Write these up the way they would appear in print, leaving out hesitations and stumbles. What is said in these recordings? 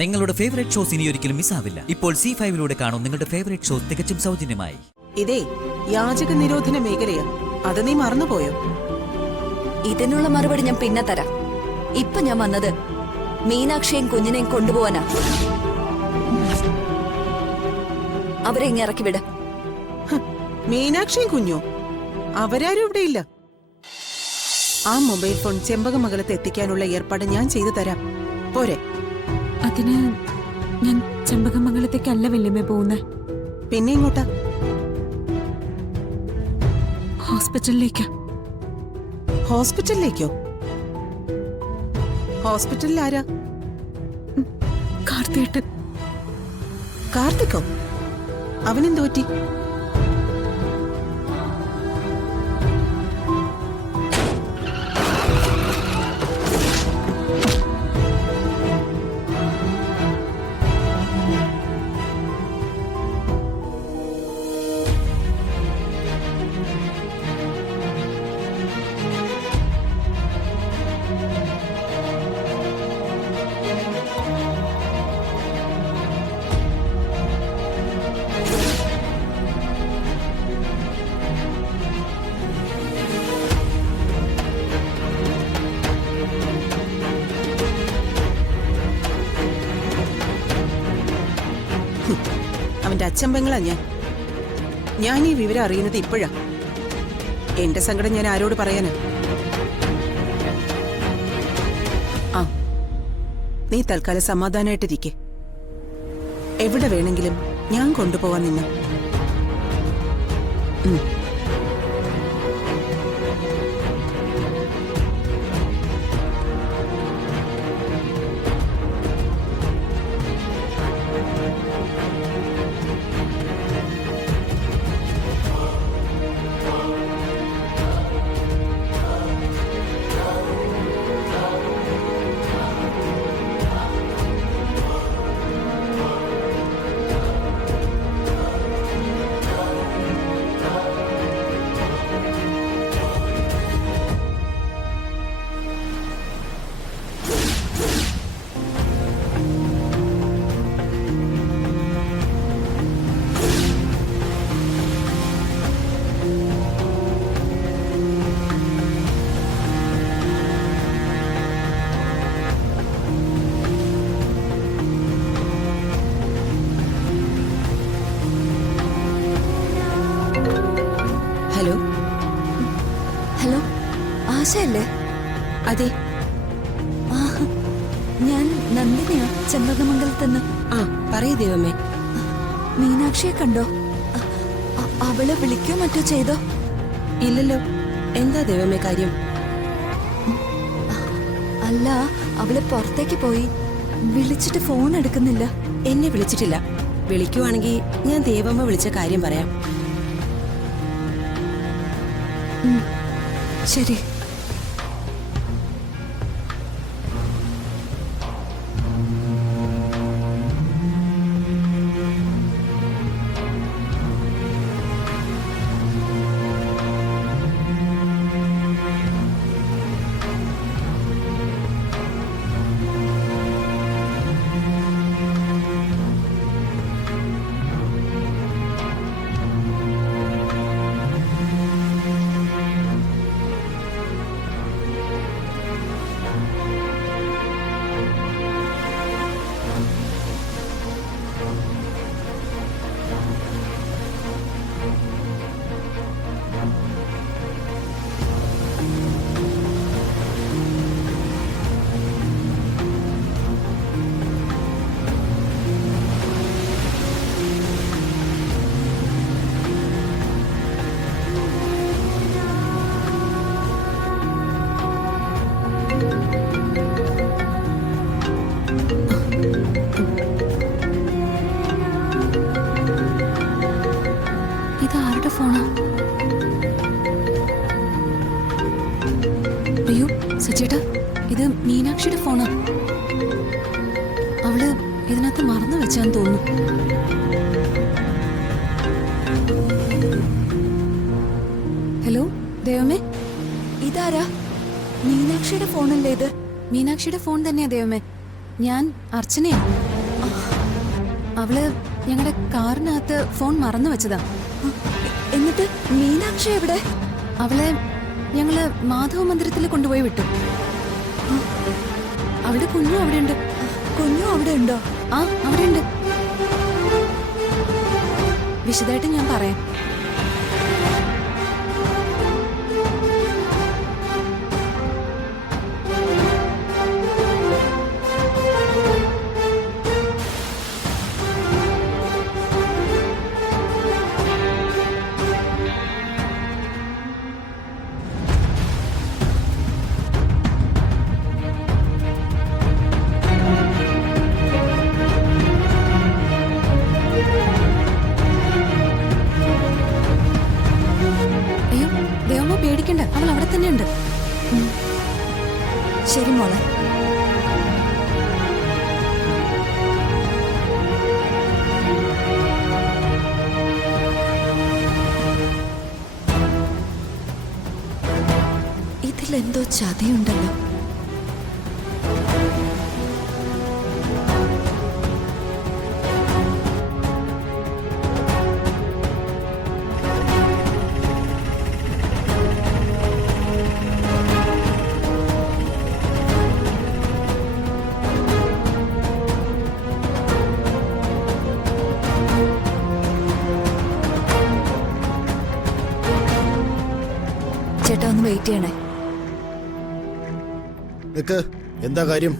നിങ്ങളുടെ favourite shows ഇനി ഒരിക്കലും മിസ്സാവില്ല. ഇപ്പോൾ C5 കാണും നിങ്ങളുടെ ഫേവറേറ്റ് ഷോസ് തികച്ചും സൗജന്യമായി. ഇതേ യാചക നിരോധന മേഖലയാ, അത് നീ മറന്നുപോയോ? ഇതിനുള്ള മറുപടി ഞാൻ പിന്നെ തരാം. ഇപ്പൊ ഞാൻ വന്നത് മീനാക്ഷിയും കുഞ്ഞിനെയും കൊണ്ടുപോവാനാ. അവരെ ഇങ്ങ് ഇറക്കി വിട്. മീനാക്ഷിയും കുഞ്ഞോ? അവരാരും ഇവിടെ ഇല്ല. ആ മൊബൈൽ ഫോൺ ചെമ്പകമംഗലത്ത് എത്തിക്കാനുള്ള ഏർപ്പാട് ഞാൻ ചെയ്തു തരാം, പോരെ? അതിന് ഞാൻ ചെമ്പകമംഗലത്തേക്കല്ല വല്യമ്മേ പോകുന്നേ. പിന്നെ ഇങ്ങോട്ടാ? ഹോസ്പിറ്റലിലേക്ക്. ഹോസ്പിറ്റലിലേക്കോ? ഹോസ്പിറ്റലിൽ ആരാ? കാർത്തിയേട്ടൻ. കാർത്തിക്കോ? അവനെന്ത് പറ്റി? അവന്റെ അച്ഛൻ പെങ്ങളാ ഞാൻ ഈ വിവരം അറിയുന്നത് ഇപ്പോഴാ. എന്റെ സങ്കടം ഞാൻ ആരോട് പറയാനാ? ആ, നീ തൽക്കാലം സമാധാനായിട്ടിരിക്കെ. എവിടെ വേണമെങ്കിലും ഞാൻ കൊണ്ടുപോവാൻ നിന്നെ. ഹലോ. ഹലോ, ആശയല്ലേ? അതെ. ഞാൻ നന്ദിനിയാ, ചെമ്പകമംഗലത്തുനിന്ന്. ആ, പറയൂ ദൈവമേ. മീനാക്ഷിയെ കണ്ടോ? അവളെ വിളിക്കോ മറ്റോ ചെയ്തോ? ഇല്ലല്ലോ. എന്താ ദൈവമേ കാര്യം? അല്ല, അവള് പുറത്തേക്ക് പോയി. വിളിച്ചിട്ട് ഫോൺ എടുക്കുന്നില്ല. എന്നെ വിളിച്ചിട്ടില്ല. വിളിക്കുവാണെങ്കിൽ ഞാൻ ദേവമ്മ വിളിച്ച കാര്യം പറയാം. ശരി. ഇതാരുടെ ഫോണാ? അയ്യോ സച്ചേട്ടാ, ഇത് മീനാക്ഷിയുടെ ഫോണാ. അവള് ഇതിനകത്ത് മറന്നു വെച്ചാന്ന് തോന്നുന്നു. ഹലോ ദൈവമേ, ഇതാരാ? മീനാക്ഷിയുടെ ഫോണല്ലേ ഇത്? മീനാക്ഷിയുടെ ഫോൺ തന്നെയാ ദൈവമേ. ഞാൻ അർച്ചനയാ. അവള് ഞങ്ങളുടെ കാറിനകത്ത് ഫോൺ മറന്നു വെച്ചതാ. എന്നിട്ട് മീനാക്ഷി എവിടെ? അവളെ ഞങ്ങള് മാധവ മന്ദിരത്തിൽ കൊണ്ടുപോയി വിട്ടു. അവളുടെ കുഞ്ഞു അവിടെയുണ്ട്. കുഞ്ഞു അവിടെ ഉണ്ടോ? ആ, അവിടെയുണ്ട്. വിശദമായിട്ട് ഞാൻ പറയാം. അയ്യോ, ദേവമ്മ പേടിക്കണ്ട, അവൾ അവിടെ തന്നെയുണ്ട്. ശരി മോളെ. ഇതിലെന്തോ ചതിയുണ്ടല്ലോ. ചേട്ടാ ഒന്ന് വെയിറ്റ് ചെയ്യണേ. നിക്ക്, എന്താ കാര്യം?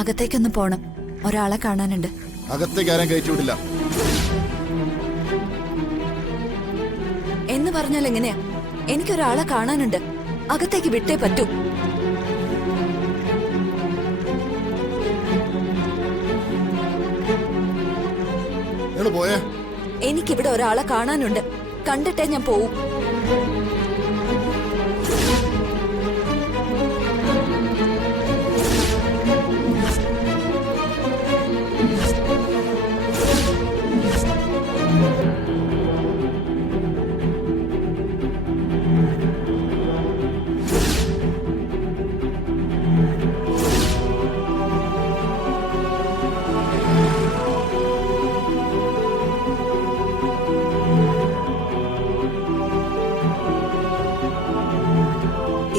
അകത്തേക്കൊന്ന് പോണം, ഒരാളെ കാണാനുണ്ട്. അകത്തേക്ക് ആരും കയറ്റിവിടില്ല. എന്ന് പറഞ്ഞാൽ എങ്ങനെയാ? എനിക്കൊരാളെ കാണാനുണ്ട്, അകത്തേക്ക് വിട്ടേ പറ്റൂ. നിങ്ങൾ പോയേ. എനിക്കിവിടെ ഒരാളെ കാണാനുണ്ട്, കണ്ടിട്ടേ ഞാൻ പോവും.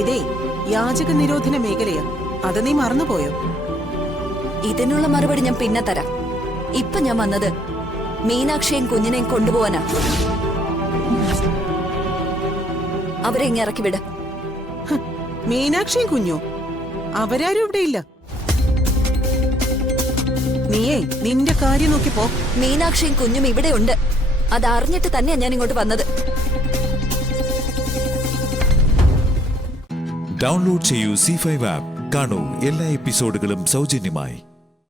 ഇതേ യാചക നിരോധന മേഖലയാ, അത് നീ മറന്നുപോയോ? ഇതിനുള്ള മറുപടി ഞാൻ പിന്നെ തരാം. ഇപ്പൊ ഞാൻ വന്നത് മീനാക്ഷിയും കുഞ്ഞിനെയും കൊണ്ടുപോവാനാ. അവരെ ഇങ്ങ് ഇറക്കി വിട്. മീനാക്ഷിയും കുഞ്ഞോ? അവരാരും ഇവിടെയില്ല. നീയേ നിന്റെ കാര്യം നോക്കി പോ. മീനാക്ഷിയും കുഞ്ഞും ഇവിടെ ഉണ്ട്, അത് അറിഞ്ഞിട്ട് തന്നെയാ ഞാൻ ഇങ്ങോട്ട് വന്നത്. ഡൗൺലോഡ് ചെയ്യൂ C5 ആപ്പ്. കാണൂ എല്ലാ എപ്പിസോഡുകളും സൗജന്യമായി.